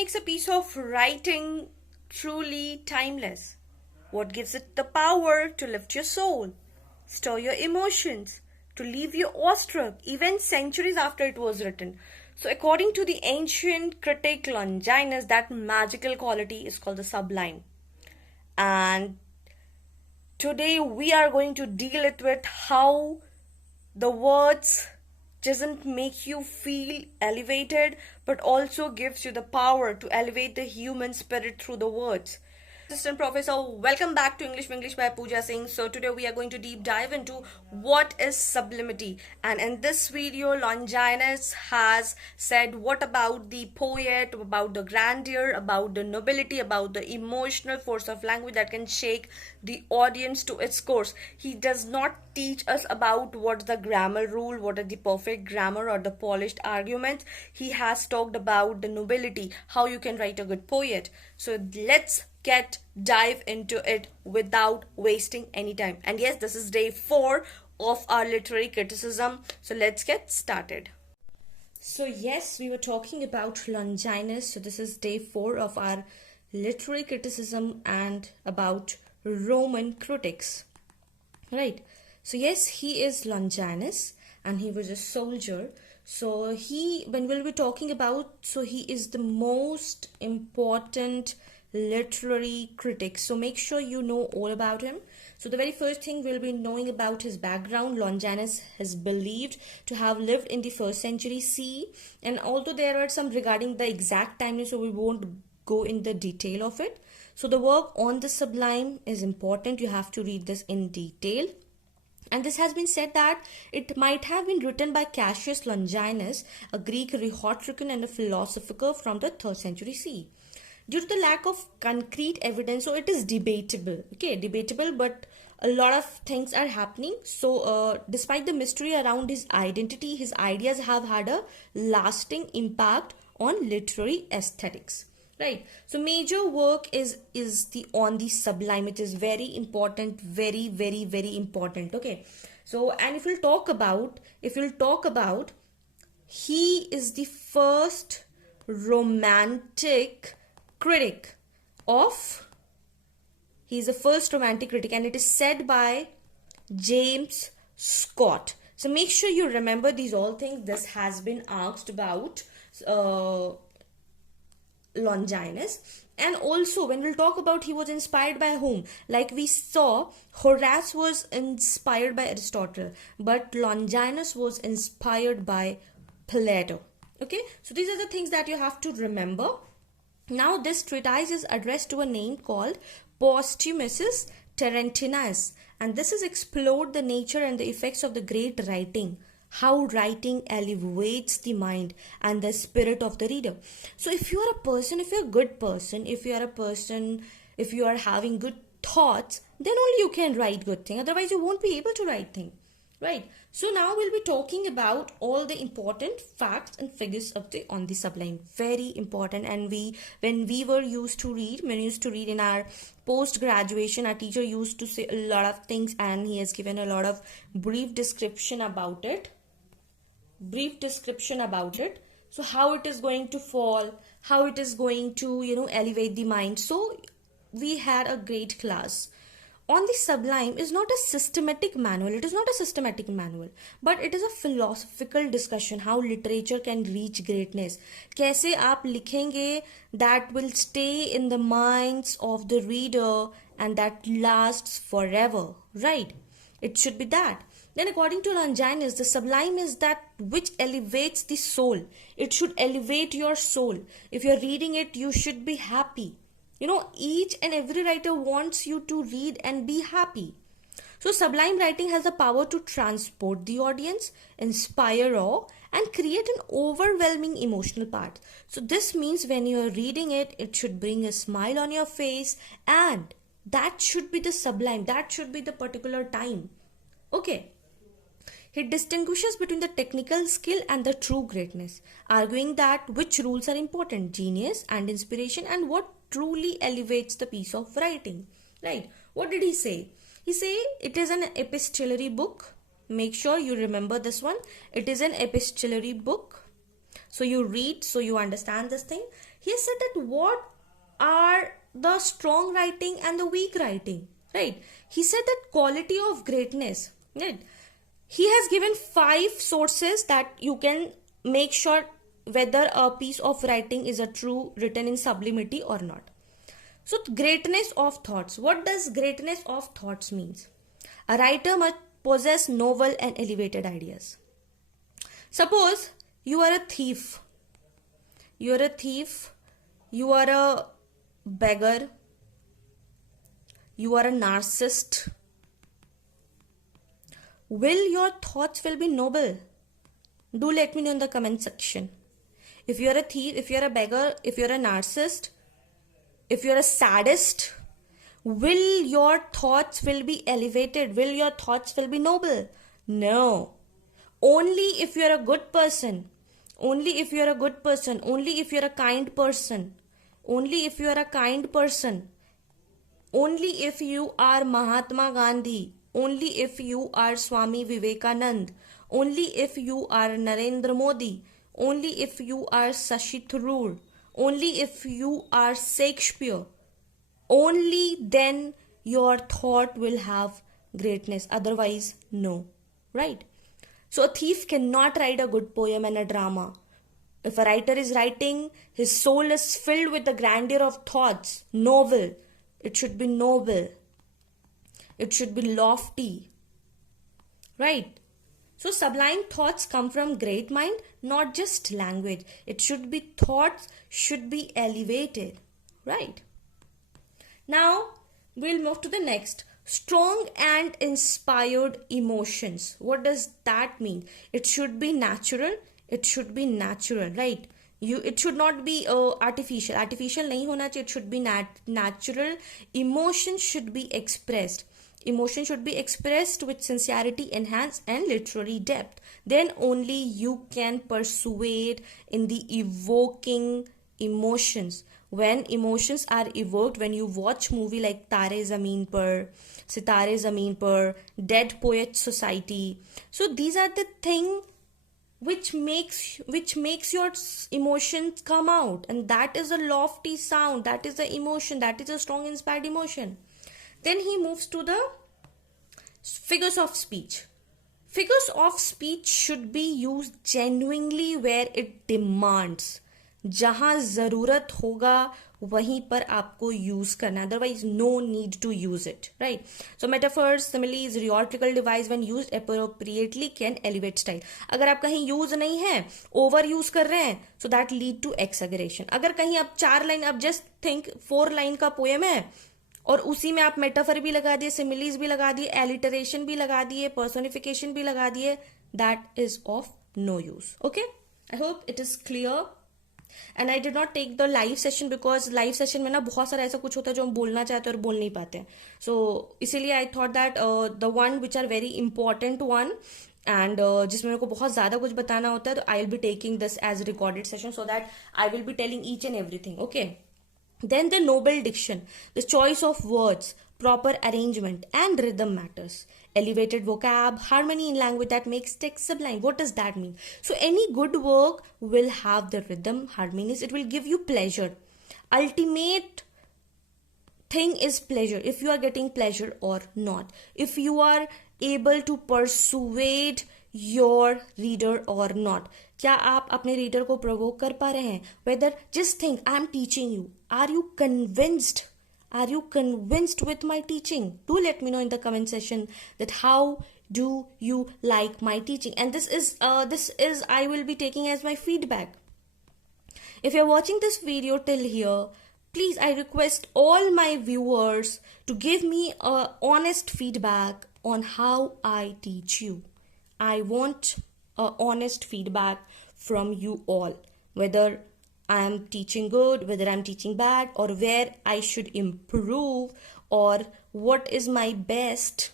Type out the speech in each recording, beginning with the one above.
makes a piece of writing truly timeless? What gives it the power to lift your soul, stir your emotions, to leave you awestruck even centuries after it was written? So, according to the ancient critic Longinus, that magical quality is called the sublime. And today we are going to deal it with how the words doesn't make you feel elevated but also gives you the power to elevate the human spirit through the words. Assistant Professor, welcome back to Winglish by Pooja Singh. So today we are going to deep dive into what is sublimity, and in this video Longinus has said what about the poet, about the grandeur, about the nobility, about the emotional force of language that can shake the audience to its course. He does not teach us about what's the grammar rule, what is the perfect grammar or the polished arguments. He has talked about the nobility, how you can write a good poet. So let's dive into it without wasting any time. And yes, this is day 4 of our literary criticism. So let's get started. So yes, we were talking about Longinus. So this is day 4 of our literary criticism and about Roman critics. Right. So yes, he is Longinus and he was a soldier. So when we'll be talking about, so he is the most important literary critic. So make sure you know all about him. So the very first thing we'll be knowing about his background. Longinus is believed to have lived in the 1st century CE, and although there are some regarding the exact timing, so we won't go in the detail of it. So the work On the Sublime is important. You have to read this in detail. And this has been said that it might have been written by Cassius Longinus, a Greek rhetorician and a philosopher from the 3rd century CE. Due to the lack of concrete evidence, so it is debatable. Okay, debatable, but a lot of things are happening. So despite the mystery around his identity, his ideas have had a lasting impact on literary aesthetics. Right. So major work is the On the Sublime. It is very important, very important. Okay. So, and if you'll talk about, he is the first romantic critic he's the first romantic critic, and it is said by James Scott. So make sure you remember these all things. This has been asked about Longinus. And also when we'll talk about he was inspired by whom, like we saw, Horace was inspired by Aristotle, but Longinus was inspired by Plato. Okay, so these are the things that you have to remember. Now this treatise is addressed to a name called Posthumus Tarentinus, and this has explored the nature and the effects of the great writing, how writing elevates the mind and the spirit of the reader. So if you are a person, if you're a good person, if you are having good thoughts, then only you can write good thing. Otherwise you won't be able to write thing. Right. So now we'll be talking about all the important facts and figures of the On the Sublime. Very important. And when we used to read in our post graduation, our teacher used to say a lot of things, and he has given a lot of brief description about it. So how it is going to fall, how it is going to elevate the mind. So we had a great class. On the Sublime is not a systematic manual. It is not a systematic manual, but it is a philosophical discussion how literature can reach greatness. कैसे आप लिखेंगे that will stay in the minds of the reader and that lasts forever, right? It should be that. Then according to Longinus, the sublime is that which elevates the soul. It should elevate your soul. If you're reading it, you should be happy. Each and every writer wants you to read and be happy. So sublime writing has the power to transport the audience, inspire awe, and create an overwhelming emotional part. So this means when you are reading it, it should bring a smile on your face, and that should be the sublime. That should be the particular time. Okay. He distinguishes between the technical skill and the true greatness, arguing that which rules are important, genius and inspiration, and what truly elevates the piece of writing. Right? What did he say? He say it is an epistolary book. Make sure you remember this one. It is an epistolary book. So you read, so you understand this thing. He has said that what are the strong writing and the weak writing, right? He said that quality of greatness, right? He has given 5 sources that you can make sure whether a piece of writing is a true written in sublimity or not. So greatness of thoughts. What does greatness of thoughts means? A writer must possess novel and elevated ideas. Suppose you are a thief. You are a thief. You are a beggar. You are a narcissist. Will your thoughts will be noble? Do let me know in the comment section. If you are a thief, if you are a beggar, if you are a narcissist, if you are a sadist, will your thoughts will be elevated? Will your thoughts will be noble? No. Only if you are a good person. Only if you are a good person. Only if you are a kind person. Only if you are a kind person. Only if you are Mahatma Gandhi. Only if you are Swami Vivekanand. Only if you are Narendra Modi. Only if you are Sashi Tharoor. Only if you are Shakespeare. Only then your thought will have greatness. Otherwise, no. Right? So a thief cannot write a good poem and a drama. If a writer is writing, his soul is filled with the grandeur of thoughts. Noble. It should be noble. It should be lofty. Right? So sublime thoughts come from great mind, not just language. It should be thoughts, should be elevated. Right? Now, we'll move to the next. Strong and inspired emotions. What does that mean? It should be natural. It should be natural, right? It should not be artificial. Artificial nahi hona chahiye. It should be natural. Emotions should be expressed. Emotion should be expressed with sincerity, enhance, and literary depth. Then only you can persuade in the evoking emotions. When emotions are evoked, when you watch movie like Tare Zameen Par, Sitare Zameen Par, Dead Poets Society. So these are the thing which makes your emotions come out, and that is a lofty sound. That is the emotion. That is a strong, inspired emotion. Then he moves to the figures of speech. Figures of speech should be used genuinely where it demands. जहां जरूरत होगा वहीं पर आपको use करना. Otherwise, no need to use it. Right? So metaphors, similes, rhetorical device when used appropriately can elevate style. अगर आप कहीं यूज नहीं है, ओवर यूज कर रहे हैं, so that lead to exaggeration. अगर कहीं आप 4 लाइन, आप just think 4 लाइन का पोएम है और उसी में आप मेटाफर भी लगा दिए, सिमिलीज भी लगा दिए, एलिटरेशन भी लगा दिए, पर्सोनिफिकेशन भी लगा दिए, that is of no use. Okay, I hope it is clear. And I did not take the live session because live session में ना बहुत सारा ऐसा कुछ होता है जो हम बोलना चाहते हैं और बोल नहीं पाते हैं. सो इसीलिए I thought that the one which are very important one and जिसमें मेरे को बहुत ज्यादा कुछ बताना होता है, तो I will be taking this as recorded session so that I will be telling each and everything. Okay. Then the noble diction, the choice of words, proper arrangement and rhythm matters. Elevated vocab, harmony in language that makes text sublime. What does that mean? So any good work will have the rhythm, harmonies. It will give you pleasure. Ultimate thing is pleasure. If you are getting pleasure or not. If you are able to persuade your reader or not. क्या आप अपने reader को provoke कर पा रहे हैं? Whether just think, I am teaching you. Are you convinced? Are you convinced with my teaching? Do let me know in the comment section that how do you like my teaching? And this is I will be taking as my feedback. If you're watching this video till here, please I request all my viewers to give me a honest feedback on how I teach you. I want a honest feedback from you all, whether I am teaching good, whether I am teaching bad, or where I should improve, or what is my best,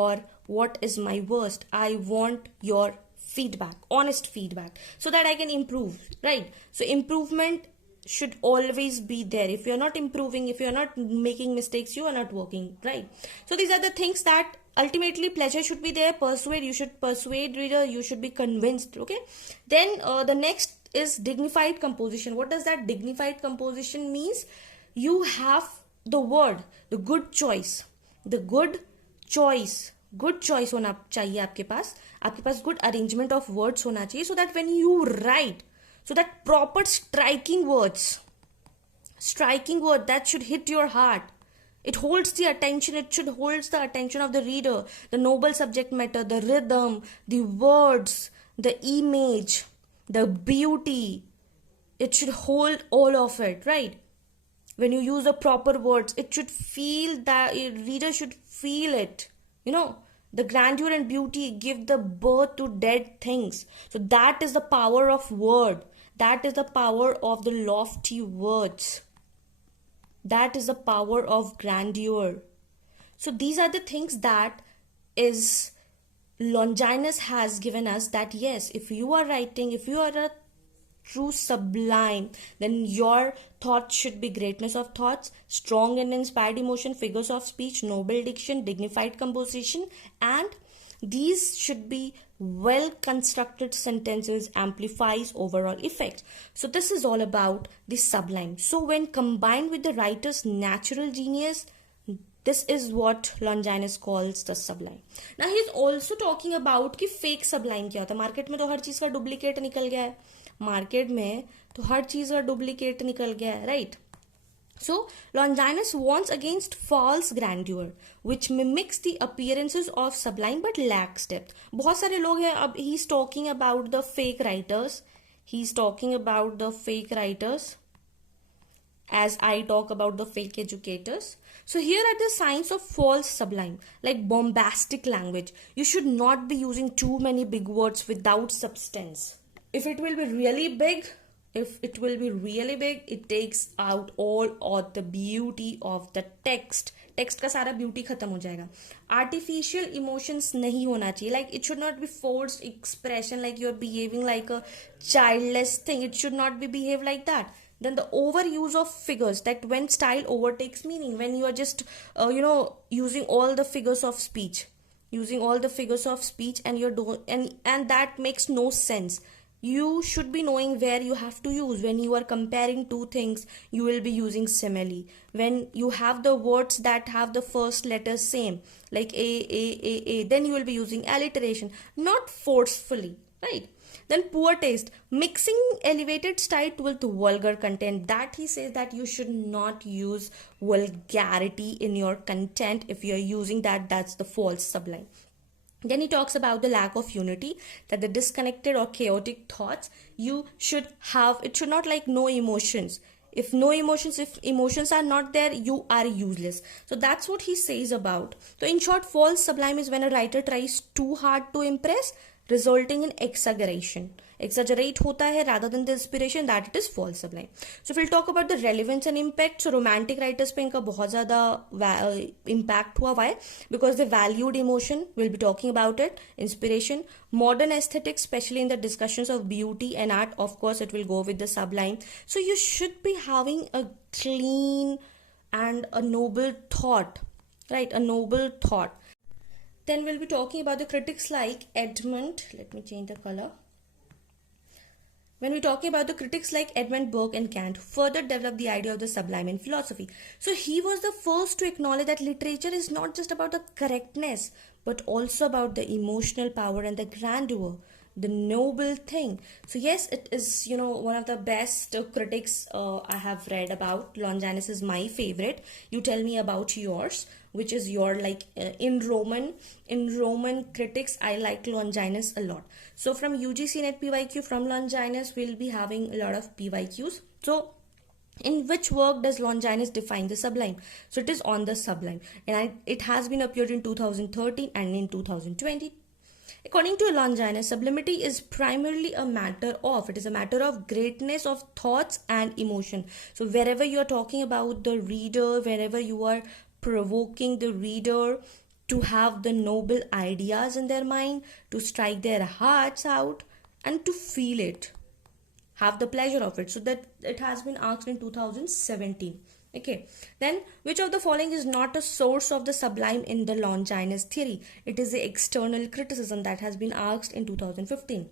or what is my worst. I want your feedback, honest feedback, so that I can improve, right? So improvement should always be there. If you're not improving, if you're not making mistakes, you are not working, right? So these are the things that ultimately pleasure should be there. Persuade, you should persuade reader, you should be convinced. Okay, then the next is dignified composition. What does that dignified composition means? You have the word, the good choice, the good choice होना चाहिए आपके पास good arrangement of words होना चाहिए, so that when you write, so that proper striking word that should hit your heart. It holds the attention, it should hold the attention of the reader, the noble subject matter, the rhythm, the words, the image, the beauty. It should hold all of it, right? When you use the proper words, it should feel that, reader should feel it. The grandeur and beauty give the birth to dead things. So that is the power of word. That is the power of the lofty words. That is the power of grandeur. So these are the things that is Longinus has given us, that yes, if you are writing, if you are a true sublime, then your thoughts should be greatness of thoughts, strong and inspired emotion, figures of speech, noble diction, dignified composition, and these should be well constructed sentences, amplifies overall effect. So this is all about the sublime. So when combined with the writer's natural genius, this is what Longinus calls the sublime. Now he is also talking about कि fake sublime क्या होता है. Market में तो हर चीज का duplicate निकल गया है, मार्केट में तो हर चीज का डुप्लीकेट निकल गया है, right? So Longinus warns against false grandeur, which mimics the appearances of sublime but lacks depth. बहुत सारे लोग हैं, अब he's talking about the fake writers. He's talking about the fake writers, as I talk about the fake educators. So here are the signs of false sublime, like bombastic language. You should not be using too many big words without substance. If it will be really big, it takes out all of the beauty of the text. Text का सारा beauty खत्म हो जाएगा. Artificial emotions नहीं होना चाहिए. Like it should not be forced expression, like you are behaving like a childless thing. It should not be behave like that. Then the overuse of figures, that when style overtakes meaning, when you are just using all the figures of speech, and you're doing and that makes no sense. You should be knowing where you have to use. When you are comparing two things, you will be using simile. When you have the words that have the first letter same, like a, then you will be using alliteration, not forcefully, right? Then poor taste, mixing elevated style with vulgar content. That he says that you should not use vulgarity in your content. If you are using that, that's the false sublime. Then he talks about the lack of unity, that the disconnected or chaotic thoughts, you should have, it should not like no emotions. If emotions are not there, you are useless. So that's what he says about. So in short, false sublime is when a writer tries too hard to impress, resulting in exaggeration. Exaggerate hota hai rather than the inspiration, that it is false sublime. So we'll talk about the relevance and impact. So romantic writers पे इनका बहुत ज़्यादा impact हुआ. Why? Because they valued emotion. We'll be talking about it. Inspiration. Modern aesthetics, especially in the discussions of beauty and art, of course it will go with the sublime. So you should be having a clean and a noble thought, right? A noble thought. Then we'll be talking about the critics like Edmund. Let me change the color. When we're talking about the critics like Edmund Burke and Kant, further developed the idea of the sublime in philosophy. So he was the first to acknowledge that literature is not just about the correctness, but also about the emotional power and the grandeur, the noble thing. So yes, it is, one of the best critics I have read about. Longinus is my favorite. You tell me about yours. Which is your in Roman critics. I like Longinus a lot. So from UGC NET PYQ from Longinus, we'll be having a lot of PYQs. So in which work does Longinus define the sublime? So it is On the Sublime, and it has been appeared in 2013 and in 2020. According to Longinus, sublimity is primarily a matter of greatness of thoughts and emotion. So wherever you are talking about the reader, wherever you are provoking the reader to have the noble ideas in their mind, to strike their hearts out and to feel it, have the pleasure of it. So that it has been asked in 2017. Okay, then which of the following is not a source of the sublime in the Longinus theory? It is the external criticism that has been asked in 2015.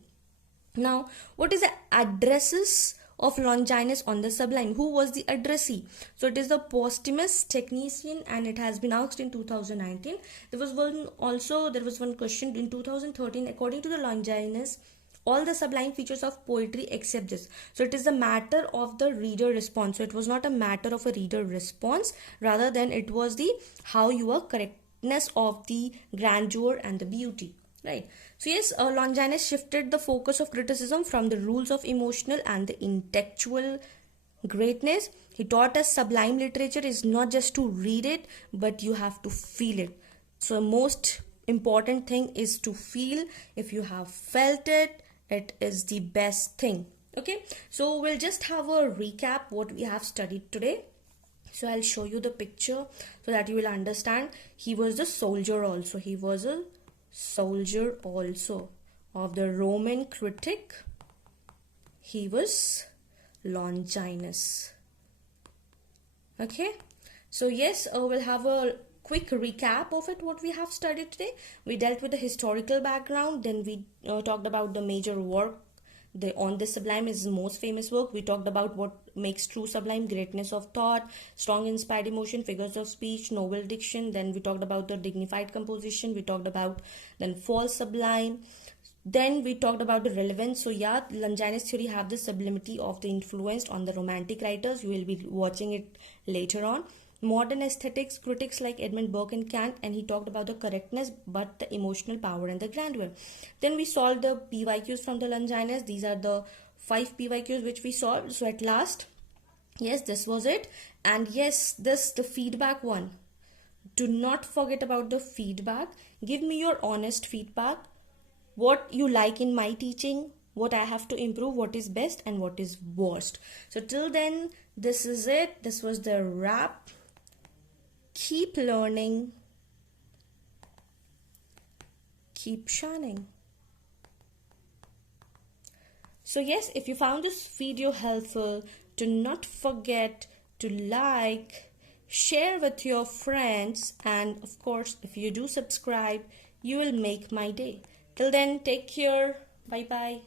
Now, what is the addresses of Longinus on the Sublime? Who was the addressee? So it is the posthumous technician, and it has been asked in 2019. There was one question in 2013. According to the Longinus, all the sublime features of poetry except this. So it is a matter of the reader response. So it was not a matter of a reader response, rather than it was the how your correctness of the grandeur and the beauty. Right. So yes, Longinus shifted the focus of criticism from the rules of emotional and the intellectual greatness. He taught us sublime literature is not just to read it, but you have to feel it. So most important thing is to feel. If you have felt it, it is the best thing. Okay, so we'll just have a recap what we have studied today. So I'll show you the picture so that you will understand. He was a soldier also. He was a soldier also of the Roman critic. He was Longinus. Okay, so yes, we'll have a quick recap of it what we have studied today. We dealt with the historical background, then we talked about the major work. The On the Sublime is his most famous work. We talked about what makes true sublime: greatness of thought, strong inspired emotion, figures of speech, noble diction. Then we talked about the dignified composition. We talked about then false sublime. Then we talked about the relevance. So yeah, Longinus theory have the sublimity of the influence on the romantic writers. You will be watching it later on. Modern aesthetics critics like Edmund Burke and Kant, and he talked about the correctness but the emotional power and the grandeur. Then we solved the PYQs from the Longinus. These are the 5 PYQs which we solved. So at last, yes, this was it. And yes, this the feedback one. Do not forget about the feedback. Give me your honest feedback. What you like in my teaching, what I have to improve, what is best and what is worst. So till then, this is it. This was the wrap. Keep learning, keep shining. So yes, if you found this video helpful, do not forget to like, share with your friends, and of course, if you do subscribe, you will make my day. Till then, take care. Bye bye.